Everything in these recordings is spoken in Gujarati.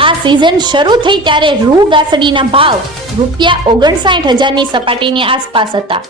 આ સિઝન શરૂ થઈ ત્યારે રૂ ગાસડીના ભાવ રૂપિયા ઓગણસાઠ હજારની સપાટીની આસપાસ હતા.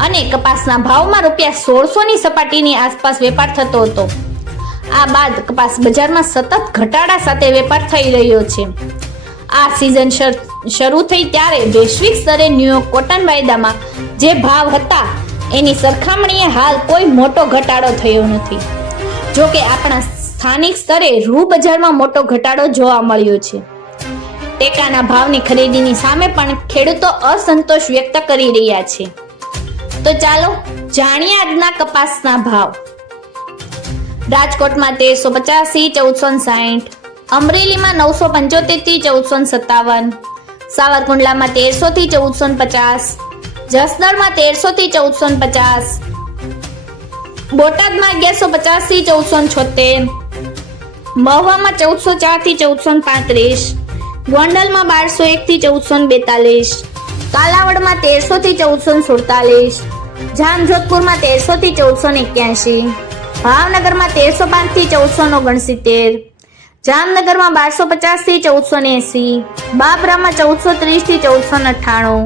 અને કપાસના ભાવમાં રૂપિયા સોળસોની સપાટીની આસપાસ વેપાર થતો હતો. આ બાદ કપાસ બજારમાં સતત ઘટાડા સાથે વેપાર થઈ રહ્યો છે. આ સિઝન શર- થઈ ત્યારે વૈશ્વિક સ્તરે ન્યુયોર્ક કોટન વાયદામાં જે ભાવ હતા, એની સરખામણીએ હાલ કોઈ મોટો ઘટાડો થયો નથી. જો કે આપણા સ્થાનિક સ્તરે રૂ બજારમાં મોટો ઘટાડો જોવા મળ્યો છે. ટેકાના ભાવની ખરીદીની સામે પણ ખેડૂતો અસંતોષ વ્યક્ત કરી રહ્યા છે. તો ચાલો જાણીએ આજના કપાસના ભાવ. રાજકોટમાં તેરસો પચાસથી ચૌદસો સાઠ અમરેલીમાં નવસો પંચોતેરથી ચૌદસો સત્તાવન. સાવરકુંડલામાં તેરસો થી ચૌદસો પચાસ. જસદણમાં તેરસો થી ચૌદસો પચાસ. બોટાદમાં અગિયારસો પચાસથી ચૌદસો છોતેર. મહુવામાં ચૌદસો ચારથી ચૌદસો પાંત્રીસ, ગોંડલમાં બારસો એક થી ચૌદસો બેતાલીસ, કાલાવડમાં તેરસો થી ચૌદસો સુડતાલીસ, જામજોધપુરમાં તેરસો થી ચૌદસો એક્યાસી, ભાવનગરમાં તેરસો પાંચથી ચૌદસો ઓગણસિત્તેર, જામનગરમાં બારસો પચાસથી ચૌદસો એસી, બાબરામાં ચૌદસો ત્રીસથી ચૌદસો અઠ્ઠાણું,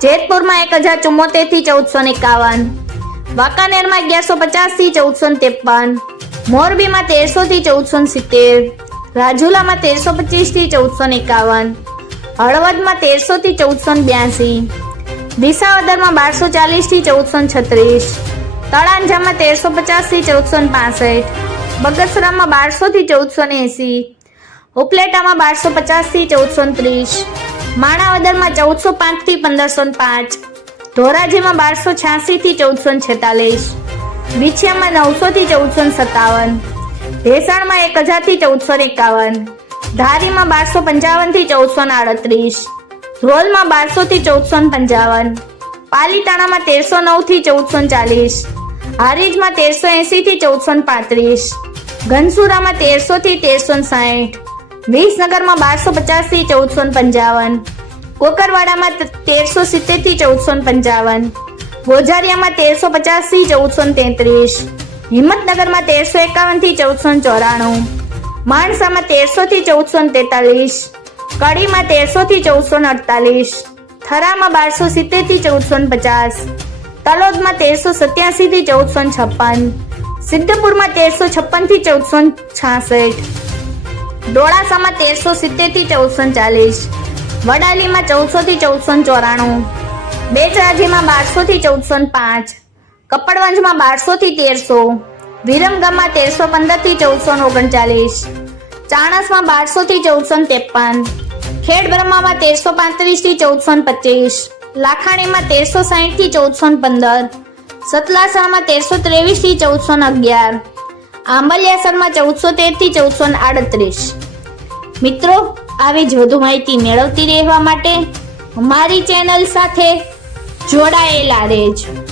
જેતપુરમાં એક હજાર ચુમ્મોતેરથી ચૌદસો એકાવન, વાંકાનેરમાં અગિયારસો પચાસથી ચૌદસો ત્રેપન મોરબીમાં તેરસો થી ચૌદસો સિત્તેર, રાજુલામાં તેરસો પચીસથી ચૌદસો એકાવન, હળવદમાં તેરસો થી ચૌદસો બ્યાસી, વિસાવદરમાં બારસો ચાલીસથી ચૌદસો છત્રીસ, તળાંજામાં તેરસો પચાસથી ચૌદસો પાસઠ, બગસરામાં બારસો થી ચૌદસો એસી, ઉપલેટામાં બારસો પચાસથી ચૌદસો ત્રીસ, માણાવદરમાં ચૌદસો પાંચથી પંદરસો પાંચ, ધોરાજીમાં બારસો છ્યાસી થી ચૌદસો છેતાલીસ વિછિયામાં નવસો થી ચૌદસો સત્તાવન. ભેસાણમાં એક હજારથી ચૌદસો એકાવન. ધારીમાં બારસો પંચાવનથી ચૌદસો આડત્રીસ. ધ્રોલમાં બારસો થી ચૌદસો પંચાવન. પાલીતાણામાં તેરસો નવથી ચૌદસો ચાલીસ. હારીજમાં તેરસો એસી થી ચૌદસો પાંત્રીસ. ઘનસુરામાં તેરસો થી તેરસો સાઠ વિસનગરમાં બારસો પચાસથી ચૌદસો પંચાવન. કોકરવાડામાં તેરસો સિત્તેરથી ચૌદસો પંચાવન. ગોઝારિયામાં તેરસો પચાસથી ચૌદસો તેત્રીસ. હિંમતનગરમાં તેરસો એકાવનથી ચૌદસો ચોરાણું. માણસામાં તેરસો થી ચૌદસો તેતાલીસ. કડીમાં તેરસો થી ચૌદસો અડતાલીસ. થરામાં બારસો સિત્તેરથી ચૌદસો પચાસ. તલોદમાં તેરસો સત્યાસી થી ચૌદસો છપ્પન. સિદ્ધપુરમાં તેરસો છપ્પનથી ચૌદસો છાસઠ. ડોળાસામાં તેરસો સિત્તેરથી ચૌદસો ચાલીસ. વડાલીમાં ચૌદસો થી ચૌદસો ચોરાણું. બેચરાજીમાં બારસો થી ચૌદસો પાંચ, કપડવંજમાં બારસો થી તેરસો, વિરમગામમાં તેરસો પંદરથી ચૌદસો ઓગણચાલીસ, ચાણસમાં બારસો થી ચૌદસો ત્રેપન ખેડ બ્રહ્મામાં તેરસો પાંત્રીસથી ચૌદસો પચીસ, લાખાણીમાં તેરસો સાહીઠથી ચૌદસો પંદર, સતલાસણમાં તેરસો ત્રેવીસથી ચૌદસો અગિયાર, આંબલિયાસરમાં ચૌદસો તેરથી ચૌદસો આડત્રીસ. મિત્રો, આવી જ વધુ માહિતી મેળવતી રહેવા માટે મારી ચેનલ સાથે જોડાયેલા રહેજો.